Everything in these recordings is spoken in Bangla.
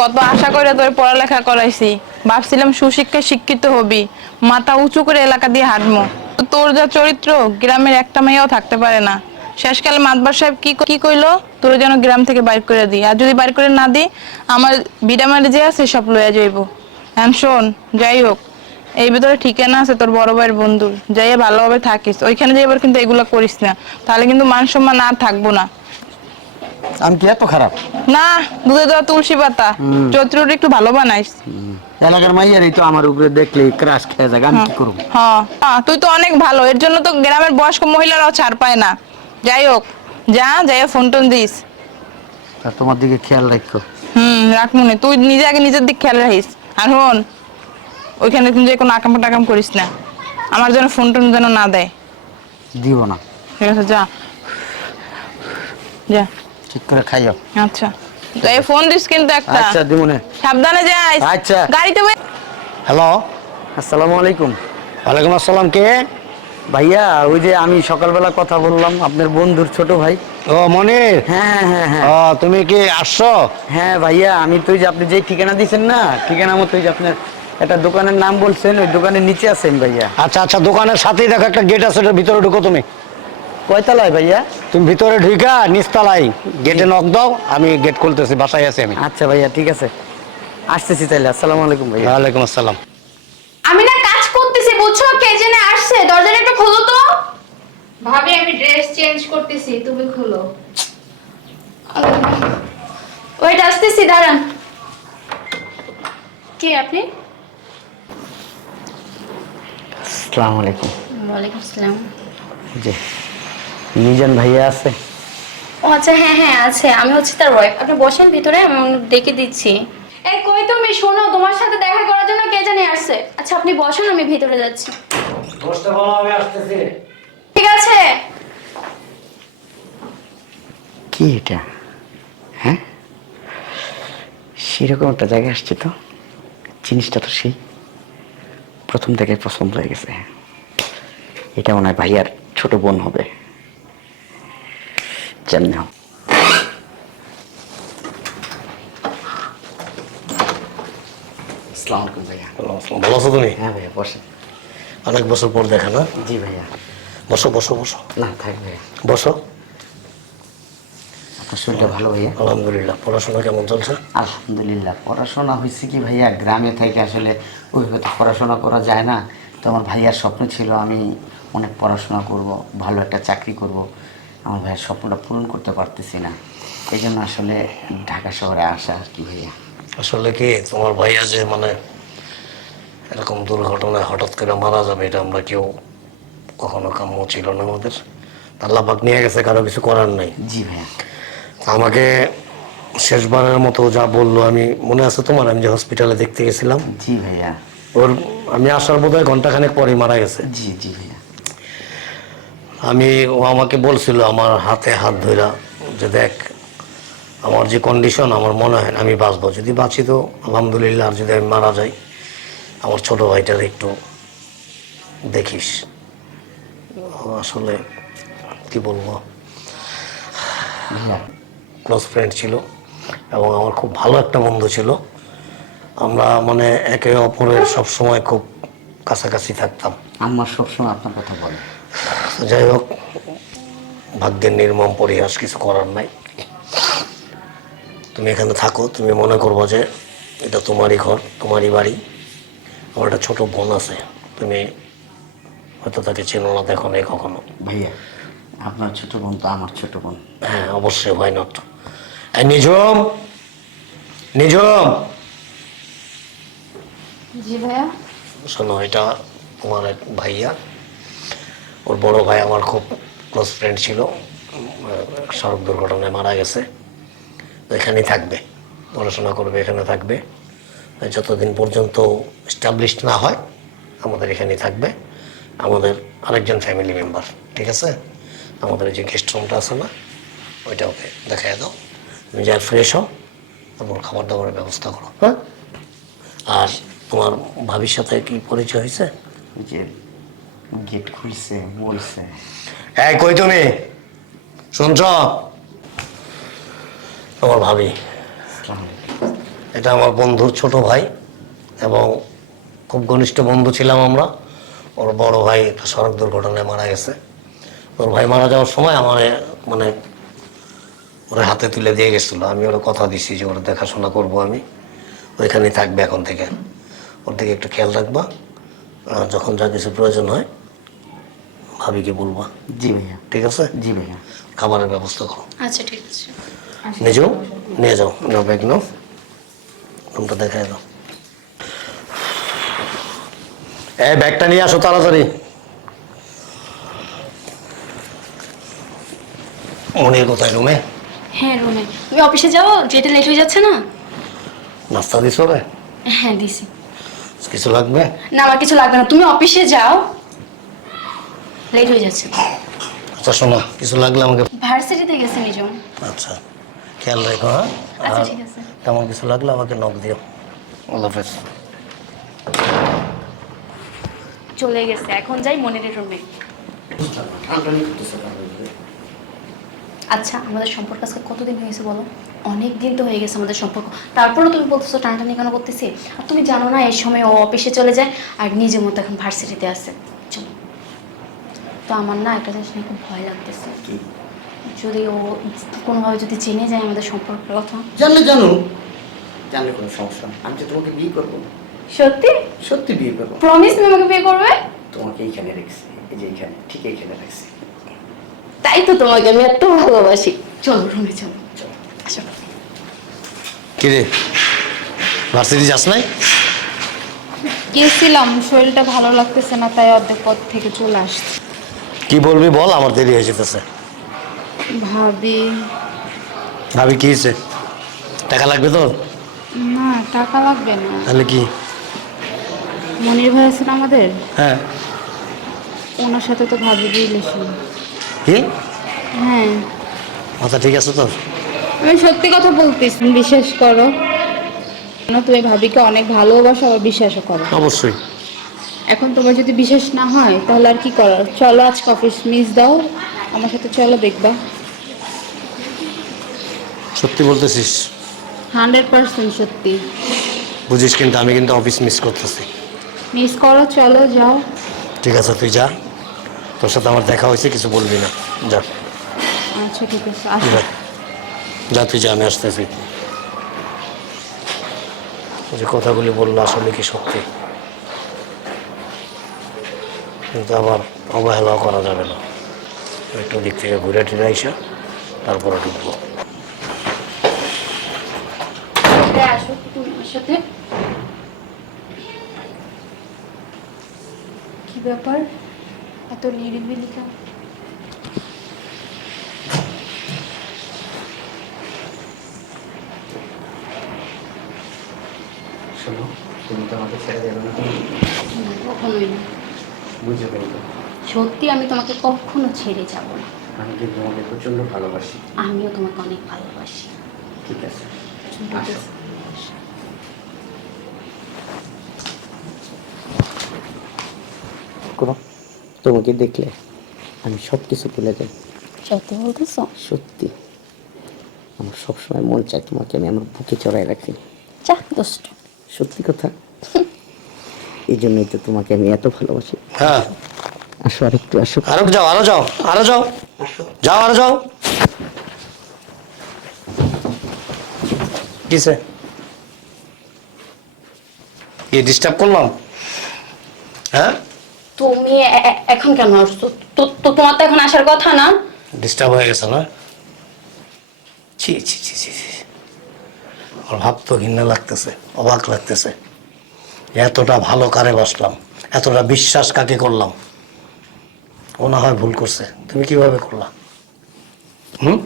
কত আশা করে তোর পড়ালেখা করাইছি। ভাবছিলাম সুশিক্ষায় শিক্ষিত হবি, মাথা উঁচু করে এলাকা দিয়ে হাঁটমো। তোর যা চরিত্র, গ্রামের একটা মেয়েও থাকতে পারে না। শেষকালে মাতবার সাহেব কি কি কইলো? তোর যেন গ্রাম থেকে বাইর করে দিই। আর যদি বাইর করে না দিই, আমার বিডামারি যে আছে, সব লইয়া যাইব। হ্যাঁ শোন, যাই হোক, এই ভিতরে ঠিকানা আছে তোর বড় ভাইয়ের বন্ধুর। যাইয়া ভালোভাবে থাকিস। ওইখানে যাই এবার কিন্তু এগুলো করিস না। তাহলে কিন্তু মান সম্মান আর থাকব না। আমি কি এত খারাপ? না দুধে দেওয়া তুলসী পাতা। একটু ভালো বানাইস। এলাকার তো আমার উপরে দেখলে ক্রাশ খেয়ে যায় আমি কি করব? হ্যাঁ তুই তো অনেক ভালো। এর জন্য তো গ্রামের বয়স্ক মহিলারাও ছাড় পায় না। যাই হোক যা যাই ফোন টোন দিস। তা তোমার দিকে খেয়াল রাখো। হুম রাখমুনি তুই নিজে আগে নিজের দিক খেয়াল রাখিস। আর হন ওইখানে তুমি যে কোনো আকাম টাকাম করিস না। আমার যেন ফোন টোন যেন না দেয়। দিব না। ঠিক আছে যা। যা। ঠিক করে খাইও। আচ্ছা। যাই ফোন দিস কিন্তু একটা। আচ্ছা দিমুনে। সাবধানে যাই। আচ্ছা। গাড়িতে বই হ্যালো আসসালামু আলাইকুম। ওয়ালাইকুম আসসালাম কে? ভাইয়া ওই যে আমি সকালবেলা কথা বললাম আপনার বন্ধুর ছোট ভাই। ও মনির? হ্যাঁ হ্যাঁ হ্যাঁ ও তুমি কি আসছো? হ্যাঁ ভাইয়া আমি তো ওই যে আপনি যে ঠিকানা দিয়েছেন না ঠিকানা মতো যে আপনার একটা দোকানের নাম বলছেন ওই দোকানের নিচে আছেন ভাইয়া। আচ্ছা আচ্ছা দোকানের সাথেই দেখো একটা গেট আছে ওটার ভিতরে ঢুকো তুমি। কয়তলায় ভাইয়া? তুমি ভিতরে ঢুকা নিচতলাই গেটে নক দাও আমি গেট খুলতেছি বাসায় আছি আমি। আচ্ছা ভাইয়া ঠিক আছে। আসতেছি তাইলে আসসালামু আলাইকুম ভাইয়া। ওয়ালাইকুম আসসালাম। আমি না কাজ করতেছি বুঝছ? কে জেনে আসছে দরজাটা একটু খোলো তো। ভাবি আমি ড্রেস চেঞ্জ করতেছি তুমি খুলো। ওয়েট আসতেছি দাঁড়ান। কে আপনি? আসসালামু আলাইকুম। ওয়ালাইকুম আসসালাম। জি। মিজান ভাইয়া আছে? ও আচ্ছা হ্যাঁ হ্যাঁ আছে। আমি হচ্ছে তার ওয়াইফ আপনি বসেন ভিতরে আমি ডেকে দিচ্ছি। এই কই তুমি? শোনো তোমার সাথে দেখা করার জন্য কে জানে আসছে? আচ্ছা আপনি বসুন আমি ভিতরে যাচ্ছি। বসতে বলো আমি আসতেছি। ঠিক আছে। কি এটা? হ্যাঁ? সেরকম একটা জায়গায় আসছে তো। জিনিসটা তো সেই। প্রথম থেকে পছন্দ হয়ে গেছে। এটা মনে হয় ভাইয়ার ছোট বোন হবে। যেমনি হোক আসসালামু আলাইকুম ভাইয়া। ভালো আছো তুমি? হ্যাঁ ভাইয়া অনেক বছর পর দেখা না? জি ভাইয়া। বসো বসো বসো। না থাক ভাইয়া। বসো। আপনার শরীরটা ভালো ভাইয়া? আলহামদুলিল্লাহ। পড়াশোনা কেমন চলছে? আলহামদুলিল্লাহ পড়াশোনা হয়েছে কি ভাইয়া? গ্রামে থেকে আসলে ওইভাবে তো পড়াশোনা করা যায় না। তো আমার ভাইয়ার স্বপ্ন ছিল আমি অনেক পড়াশোনা করব ভালো একটা চাকরি করব। আমার ভাইয়ের স্বপ্নটা পূরণ করতে পারতেছি না। এই জন্য আসলে ঢাকা শহরে আসা আর কি ভাইয়া। আসলে কি তোমার ভাইয়া যে মানে এরকম দুর্ঘটনায় হঠাৎ করে মারা যাবে এটা আমরা কেউ কখনো কাম্য ছিল না আমাদের। আল্লাহ পাক নিয়ে গেছে কারও কিছু করার নাই। জি ভাইয়া। আমাকে শেষবারের মতো যা বলল আমি মনে আছে তোমার? আমি যে হসপিটালে দেখতে গেছিলাম। জি ভাইয়া। ওর আমি আসার বোধ হয় ঘন্টাখানেক পরে মারা গেছে। জি জি ভাইয়া। আমি, ও আমাকে বলছিল আমার হাতে হাত ধরা যে দেখ, আমার যে কন্ডিশন আমার মনে হয় আমি বাঁচবো। যদি বাঁচি তো, আলহামদুলিল্লাহ, আর যদি আমি মারা যাই, আমার ছোট ভাইটার একটু দেখিস। আসলে কি বলব? ক্লোজ ফ্রেন্ড ছিল এবং আমার খুব ভালো একটা বন্ধু ছিল। আমরা মানে একে অপরের সব সময় খুব কাছাকাছি থাকতাম। আমার সবসময় আপনার কথা বলে। যাই হোক ভাগ্যের নির্মম পরিহাস কিছু করার নাই। তুমি এখানে থাকো তুমি মনে করব যে এটা তোমারই ঘর তোমারই বাড়ি। আমার একটা ছোট বোন আছে তুমি হয়তো তাকে চেনো না দেখো নেই কখনো। ভাইয়া আপনার ছোট বোন তো আমার ছোট বোন। হ্যাঁ অবশ্যই হয় নট এই নিজম নিজম জি ভাইয়া। শোনো এটা তোমার এক ভাইয়া। ওর বড় ভাই আমার খুব ক্লোজ ফ্রেন্ড ছিল সড়ক দুর্ঘটনায় মারা গেছে। এখানেই থাকবে, পড়াশোনা করবে, এখানে থাকবে। যতদিন পর্যন্ত স্টাবলিশড না হয়, আমাদের এখানেই থাকবে। আমাদের আরেকজন ফ্যামিলি মেম্বার ঠিক আছে? আমাদের যে গেস্ট রুমটা আছে না, ওইটা ওকে দেখাই দাও। তুমি যা ফ্রেশ হও, তারপর খাবার দাবারের ব্যবস্থা করো হ্যাঁ? আর তোমার ভাবির সাথে কি পরিচয় হয়েছে? গেট খুলছে বলছে। এই কই তুমি? শুনছ? তোমার ভাবি। এটা আমার বন্ধুর ছোট ভাই এবং খুব ঘনিষ্ঠ বন্ধু ছিলাম আমরা। ওর বড় ভাই একটা সড়ক দুর্ঘটনায় মারা গেছে। ওর ভাই মারা যাওয়ার সময় আমার মানে ওর হাতে তুলে দিয়ে গেছিল। আমি ওর কথা দিছি যে ওর দেখাশোনা করব আমি। ওইখানেই থাকবে এখন থেকে। ওর দিকে একটু খেয়াল রাখবা। যখন যা কিছু প্রয়োজন হয় ভাবিকে বলবা। জি ভাইয়া। ঠিক আছে? জি ভাইয়া। খাবারের ব্যবস্থা করো। আচ্ছা ঠিক আছে। নিজেও নিয়ে যাও নাও ব্যাগ নাও। রুমটা দেখাই দাও। এই ব্যাগটা নিয়ে আসো তাড়াতাড়ি। মনির কোথায় রুমে? হ্যাঁ রুমে। তুমি অফিসে যাও যেটা লেট হয়ে যাচ্ছে না? নাস্তা দিছো রে? হ্যাঁ দিছি। কিছু লাগবে? না আমার কিছু লাগবে না। তুমি অফিসে যাও। লেট হয়ে যাচ্ছে। আচ্ছা শোনো কিছু লাগলে আমাকে ভার্সিটিতে গেছে নিজম আচ্ছা খেয়াল রেখো হ্যাঁ? আচ্ছা ঠিক আছে। তেমন কিছু লাগলে আমাকে নক দিও। আল্লাহ হাফেজ। চলে গেছে এখন যাই মনের রুমে আচ্ছা আমাদের সম্পর্ক আজকে কতদিন হয়েছে বলো? অনেক দিন তো হয়ে গেছে আমাদের সম্পর্ক। তারপরেও তুমি বলতেছো টানটানি কেন করতেছি? আর তুমি জানো না এই সময় ও অফিসে চলে যায় আর নিজের মতো এখন ভার্সিটিতে আছে। তো আমার না একটা জিনিস নিয়ে খুব ভয় লাগতেছে। যদি ও কোনোভাবে যদি জেনে যায় আমাদের সম্পর্কের কথা। জানলে জানো। জানলে কোনো সমস্যা নেই আমি যে তোমাকে বিয়ে করব। সত্যি? সত্যি বিয়ে করব। প্রমিস তুমি আমাকে বিয়ে করবে? তোমাকে এইখানে রেখেছি। এই যে এইখানে ঠিক এইখানে রাখছি। তাই তো তোমাকে আমি এত ভালোবাসি। চলো রুমে চলো। আসো। কি রে? ভার্সিটি যাস নাই? গেছিলাম শরীরটা ভালো লাগতেছে না তাই অর্ধেক পথ থেকে চলে আসছি। কি বলবি বল আমার দেরি হয়ে যেতেছে। ভাবি। ভাবি কি হয়েছে? টাকা লাগবে তোর? না টাকা লাগবে না। তাহলে কি? মনির ভাই আছেন আমাদের? হ্যাঁ। ওনার সাথে তো ভাবি রিলেশন কি? হ্যাঁ। মাথা ঠিক আছে তোর আমি সত্যি কথা বলতেছি বিশ্বাস করো। তুমি ভাবিকে অনেক ভালোবাসো আবার বিশ্বাসও করো। অবশ্যই। এখন তোমার যদি বিশ্বাস না হয় তাহলে আর কি করার? চলো আজকে অফিস মিস দাও। আমার সাথে চলো দেখবা। সত্যি বলতেছিস? হান্ড্রেড পার্সেন্ট সত্যি। বুঝিস কিন্তু আমি কিন্তু অফিস মিস করতেছি। মিস করো চলো যাও। ঠিক আছে তুই যা। তোর সাথে আমার দেখা হয়েছে কিছু বলবি না। যা। আচ্ছা ঠিক আছে আসো। যা। তুই যা আমি আসতেছি। যে কথাগুলি বলল আসলে কি সত্যি? কিন্তু আবার অবহেলাও করা যাবে না। একটু দিক থেকে ঘুরে টুরে আইসা তারপরে ঢুকবো। তুমি সাথে। কি ব্যাপার? এত নিরিবিলি কেন? শোনো তুমি তো আমাকে ছেড়ে দেবে না। না, কখনোই না। বুঝে পেল সত্যি আমি তোমাকে কখনো ছেড়ে যাব না। আমি কিন্তু তোমাকে প্রচণ্ড ভালোবাসি। আমিও তোমাকে অনেক ভালোবাসি। ঠিক আছে। আসো। তোমাকে দেখলে আমি সব কিছু ভুলে যাই। সত্যি বলতেছো? সত্যি। আমার সবসময় মন চায় তোমাকে আমি আমার বুকে চড়াই রাখি। যা দোস্ত সত্যি কথা? এই জন্যই তো তোমাকে আমি এত ভালোবাসি। হ্যাঁ। আসো আর একটু আসো। আরও যাও আরও যাও আরও যাও। যাও আরও যাও। কিসে কি ডিস্টার্ব করলাম? হ্যাঁ? তুমি এ- এ- এখন কেন আসছো? তো- তো তোমার তো এখন আসার কথা না? ডিস্টার্ব হয়ে গেছে না? ছি ছি ছি ছি ছি। আমার ভাবতো ঘৃণা লাগতেছে অবাক লাগতেছে। এতটা ভালো কারে বসলাম এতটা বিশ্বাস কাকে করলাম? ও না হয় ভুল করছে। তুমি কীভাবে করলা? হুম?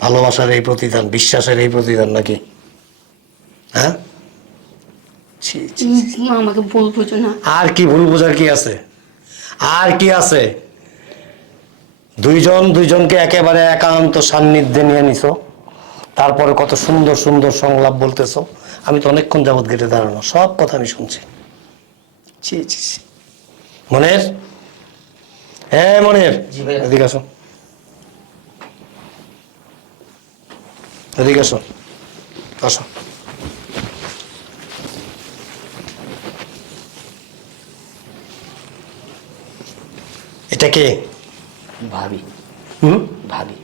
ভালোবাসার এই প্রতিদান বিশ্বাসের এই প্রতিদান নাকি? হ্যাঁ? ছি ছি উম, আমাকে ভুল বুঝো না। আর কি ভুল বোঝার কি আছে? আর কি আছে? দুইজন দুইজনকে একেবারে একান্ত সান্নিধ্যে নিয়ে নিছো। তারপরে কত সুন্দর সুন্দর সংলাপ বলতেছো। আমি তো অনেকক্ষণ যাবৎ গেটে দাঁড়ানো সব কথা আমি শুনছি। ছি ছি ছি। মনের? হ্যাঁ মনের। এদিকে আসো। এদিকে আসো। আসো। এটা কে? ভাবি। হুম? ভাবি।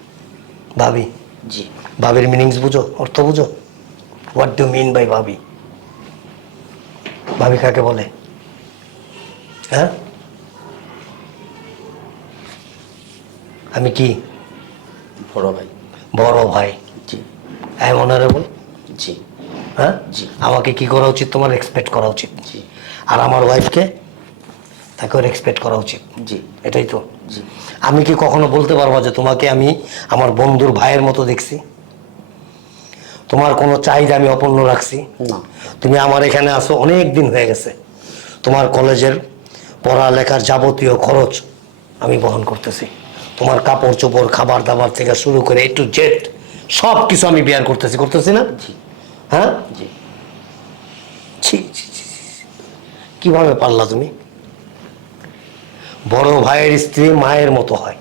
ভাবি। জি। ভাবির মিনিংস বুঝো অর্থ বুঝো? হোয়াট ডু মিন বাই ভাবি ভাবি কাকে বলে? হ্যাঁ? আমি কি? বড় ভাই। বড় ভাই। জি। আই অনারেবল জি। হ্যাঁ? জি। আমাকে কি করা উচিত? তোমার এক্সপেক্ট করা উচিত। জি। আর আমার ওয়াইফকে তাকেও এক্সপেক্ট করা উচিত। জি। এটাই তো। জি। আমি কি কখনো বলতে পারব যে তোমাকে আমি আমার বন্ধুর ভাইয়ের মতো দেখছি? তোমার কোনো চাহিদা আমি অপূর্ণ রাখছি। তুমি আমার এখানে আসো অনেক দিন হয়ে গেছে। তোমার কলেজের পড়ালেখার যাবতীয় খরচ আমি বহন করতেছি। তোমার কাপড় চোপড় খাবার দাবার থেকে শুরু করে এ টু জেড সব কিছু আমি বিয়ার করতেছি করতেছি না? হ্যাঁ? ছি, ছি। কীভাবে পারলা তুমি? বড় ভাইয়ের স্ত্রী মায়ের মতো হয়।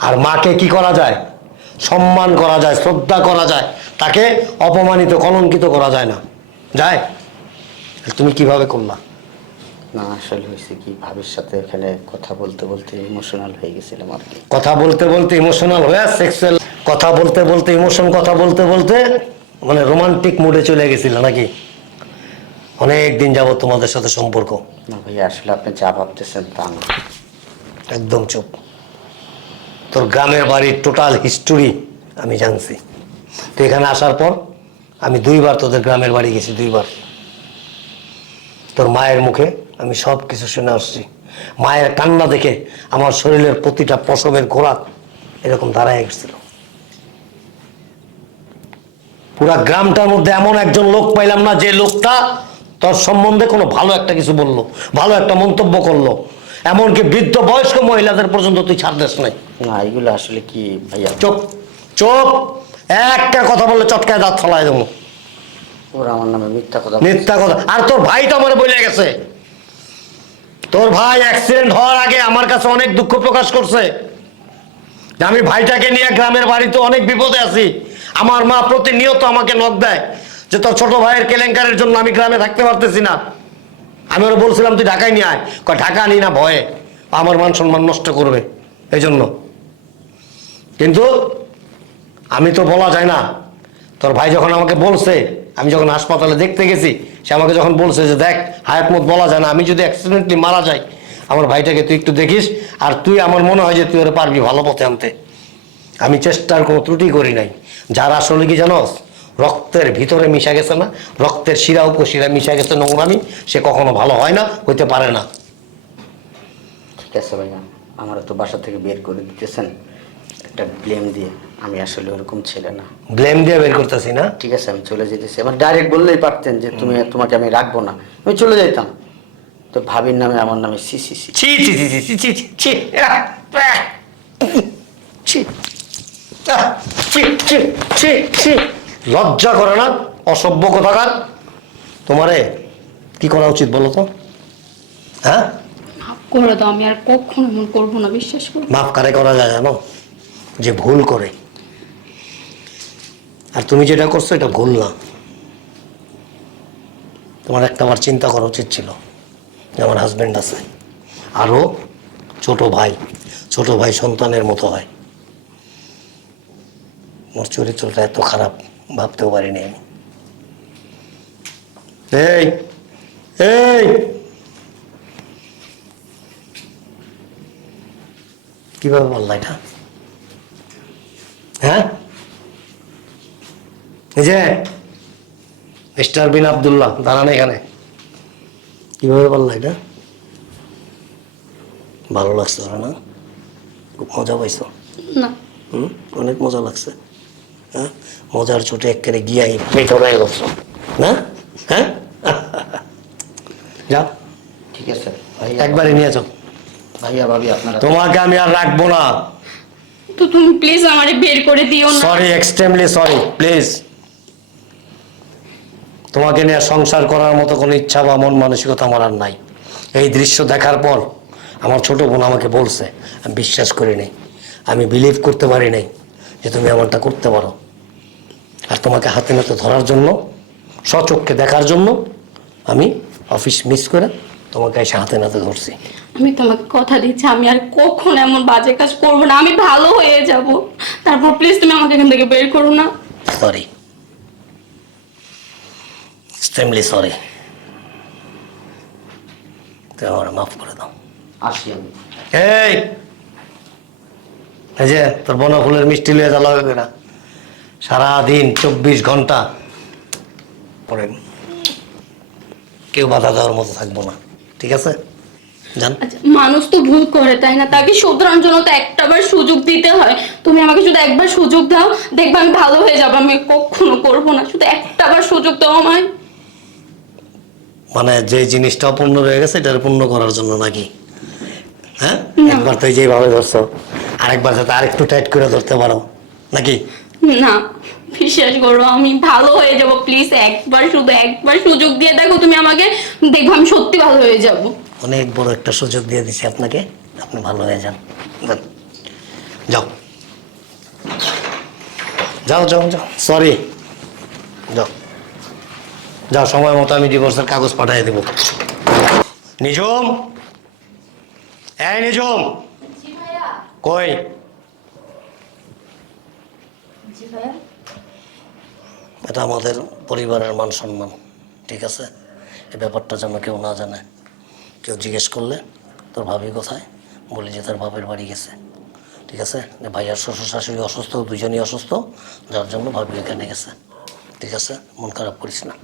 আর মাকে কি করা যায়? সম্মান করা যায় শ্রদ্ধা করা যায় তাকে অপমানিত কলঙ্কিত করা যায় না। যায়? তুমি কীভাবে করলা? না আসলে হয়েছে কি ভাবির সাথে এখানে কথা বলতে বলতে ইমোশনাল হয়ে গেছিলাম আর কি। কথা বলতে বলতে ইমোশনাল হয়ে সেক্সুয়াল কথা বলতে বলতে ইমোশন কথা বলতে বলতে মানে রোমান্টিক মুডে চলে গেছিল নাকি? অনেক দিন যাবত তোমাদের সাথে সম্পর্ক। না ভাইয়া আসলে আপনি যা ভাবতেছেন তা না। একদম চুপ। তোর গ্রামের বাড়ির টোটাল হিস্টোরি আমি জানছি। তো এখানে আসার পর আমি দুইবার তোদের গ্রামের বাড়ি গেছি, দুইবার। তোর মায়ের মুখে আমি সব কিছু শুনে আসছি। মায়ের কান্না দেখে আমার শরীরের প্রতিটা পশমের গোড়া এরকম দাঁড়ায় গেছিল। পুরা গ্রামটার মধ্যে এমন একজন লোক পাইলাম না যে লোকটা তোর সম্বন্ধে কোনো ভালো একটা কিছু বলল, ভালো একটা মন্তব্য করল। এমনকি বৃদ্ধ বয়স্ক মহিলাদের পর্যন্ত তুই ছাড় দিস নাই। না এগুলো আসলে কি ভাইয়া? চোপ চোপ। একটা কথা বললে চটকায় দাঁত ফলাই দেবো। ওরা আমার নামে মিথ্যা কথা মিথ্যা কথা। আর তোর ভাই তো আমার বলে গেছে। তোর ভাই অ্যাক্সিডেন্ট হওয়ার আগে আমার কাছে অনেক দুঃখ প্রকাশ করছে। যে আমি ভাইটাকে নিয়ে গ্রামের বাড়িতে অনেক বিপদে আছি। আমার মা প্রতিনিয়ত আমাকে নখ দেয় যে তোর ছোট ভাইয়ের কেলেঙ্কারের জন্য আমি গ্রামে থাকতে পারতেছি না। আমি ওরা বলছিলাম, তুই ঢাকায় নিয়ে আয়। কয়, ঢাকা আনি না, ভয়ে। আমার মান সম্মান নষ্ট করবে। এই জন্য কিন্তু আমি তো বলা যায় না। তোর ভাই যখন আমাকে বলছে, আমি যখন হাসপাতালে দেখতে গেছি, সে আমাকে যখন বলছে যে, দেখ হায়াতমত বলা যায় না, আমি যদি অ্যাক্সিডেন্টলি মারা যাই, আমার ভাইটাকে তুই একটু দেখিস, আর তুই আমার মনে হয় যে তুই ওরা পারবি ভালো পথে আনতে। আমি চেষ্টার কোনো ত্রুটি করি নাই। যারা আসলে কি জানোস রক্তের ভিতরে মিশা গেছে না রক্তের শিরা উপশিরা মিশা গেছে নোংরামি সে কখনো ভালো হয় না হইতে পারে না ঠিক আছে ভাইয়া আমার তো বাসা থেকে বের করে দিতেছেন একটা ব্লেম দিয়ে আমি আসলে ওরকম ছেলে না ব্লেম দিয়ে বের করতেছি না ঠিক আছে আমি চলে যেতেছি আমার ডাইরেক্ট বললেই পারতেন যে তুমি তোমাকে আমি রাখব না আমি চলে যেতাম তো ভাবির নামে আমার নামে সি সি সি ছি ছি ছি ছি ছি ছি ছি ছি ছি ছি ছি লজ্জা করে না অসভ্য কথাকার? তোমারে কি করা উচিত বলো তো? হ্যাঁ? মাফ করে দাও আমি আর কখনো এমন করব না বিশ্বাস করো। মাফ কারে করা যায় জানো? যে ভুল করে। আর তুমি যেটা করছ এটা ভুল না। তোমার একটা আমার চিন্তা করা উচিত ছিল যে আমার হাজব্যান্ড আছে। আরও ছোট ভাই ছোট ভাই সন্তানের মতো হয়। মোর চরিত্রটা এত খারাপ। ভাবতেও পারিনি আমি। এই এই। কীভাবে বললা এটা? হ্যাঁ? এই যে মিস্টার বিন আবদুল্লাহ দাঁড়ান এখানে। কীভাবে বললা এটা? ভালো লাগছে না? খুব মজা পাইছো? না। হুম? অনেক মজা লাগছে। মজার চোটে একেবারে গিয়াই পেট হয়ে গেছো না? হ্যাঁ? যাও। ঠিক আছে। ভাইয়া একবারে নিয়ে যাও। ভাইয়া ভাবি আপনারা তোমাকে আমি আর রাখব না। তো তুমি প্লিজ আমারে বের করে দিও না। সরি এক্সট্রিমলি সরি প্লিজ তোমাকে নিয়ে সংসার করার মতো কোনো ইচ্ছা বা মন মানসিকতা আমার আর নাই। এই দৃশ্য দেখার পর আমার ছোট বোন আমাকে বলছে আমি বিশ্বাস করি নাই আমি বিলিভ করতে পারি নাই যে তুমি এমনটা করতে পারো। আর তোমাকে হাতে নাতে ধরার জন্য সচক্ষে দেখার জন্য আমি অফিস মিস করে তোমাকে এসে হাতে নাতে ধরছি। আমি তোমাকে কথা দিচ্ছি আমি আর কখন এমন বাজে কাজ করব না আমি ভালো হয়ে যাব। তারপর প্লিজ তুমি আমাকে এখান থেকে বের করো না। সরি এক্সট্রিমলি সরি তুমি আমার মাফ করে দাও। আসি আমি। এই! এই যে তোর বনা ফুলের মিষ্টি লিয়ে জ্বালা হবে না। সারাদিন চব্বিশ ঘণ্টা পরে কেউ বাধা দেওয়ার মতো থাকব না। ঠিক আছে? জান আচ্ছা মানুষ তো ভুল করে তাই না? তাকে শোধরানোর জন্য তো একটাবার সুযোগ দিতে হয়। তুমি আমাকে শুধু একবার সুযোগ দাও দেখবে আমি ভালো হয়ে যাব। আমি কখনো করব না শুধু একটাবার সুযোগ দাও আমায়। মানে যে জিনিসটা অপূর্ণ রয়ে গেছে এটা পূর্ণ করার জন্য নাকি? হ্যাঁ? একবার তো এই যেভাবে ধরছো। আরেকবার যাতে আরেকটু টাইট করে ধরতে পারো। নাকি? না বিশ্বাস করো আমি ভালো হয়ে যাব প্লিজ একবার শুধু একবার সুযোগ দিয়ে দেখো তুমি আমাকে দেখব আমি সত্যি ভালো হয়ে যাব। অনেক বড় একটা সুযোগ দিয়ে দিছি আপনাকে আপনি ভালো হয়ে যান। যান। যাও। যাও যাও যাও। সরি যাও। যাও সময় মতো আমি ডিভোর্সের কাগজ পাঠিয়ে দেব। নিজম এই নিজম কই? এটা আমাদের পরিবারের মান সম্মান ঠিক আছে? এই ব্যাপারটা যেন কেউ না জানে। কেউ জিজ্ঞেস করলে তোর ভাবি কোথায়? বলি যে তার বাপের বাড়ি গেছে ঠিক আছে? যে ভাইয়ার শ্বশুর শাশুড়ি অসুস্থ দুজনই অসুস্থ যার জন্য ভাবি এখানে গেছে ঠিক আছে? মন খারাপ করিস না।